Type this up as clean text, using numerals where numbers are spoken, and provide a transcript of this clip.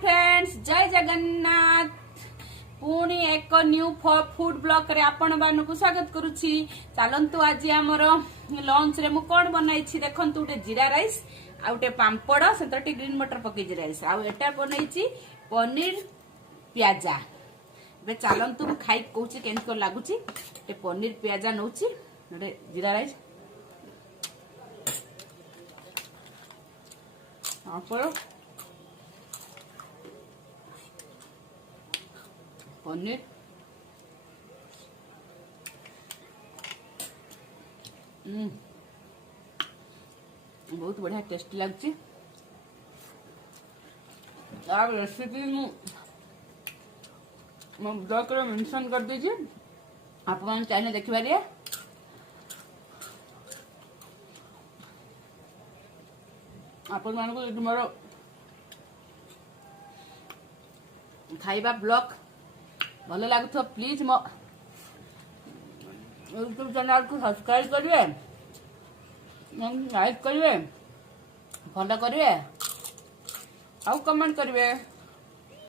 Friends जय जगन्नाथ पुणी एक न्यू फूड ब्लॉग रे आपण मानकु स्वागत करूची। चलंतु आज हमर लंच रे मु कोन बनाई छी देखंतु उटे जीरा राइस आ उटे पांपड़ सेतटी ग्रीन मटर पके जीरा राइस आ एटा बनाई छी पनीर प्याजा। बे चलंतु मु खाई कहूची केन को लागुची ते पनीर प्याजा नउची उटे जीरा राइस पांपड़ पनीर बहुत बढ़िया टेस्टी लगती। आप रेसिपी मु ब्लॉग रे मेंशन कर दीजिए, आप मान चाहे देखि पारिए। आपण मानको यदि मोर खाइबा ब्लॉग भल लगुथ प्लीज मो यूट्यूब चैनल को सब्सक्राइब करिए, लाइक करिए, फॉलो करिए और कमेंट करिए।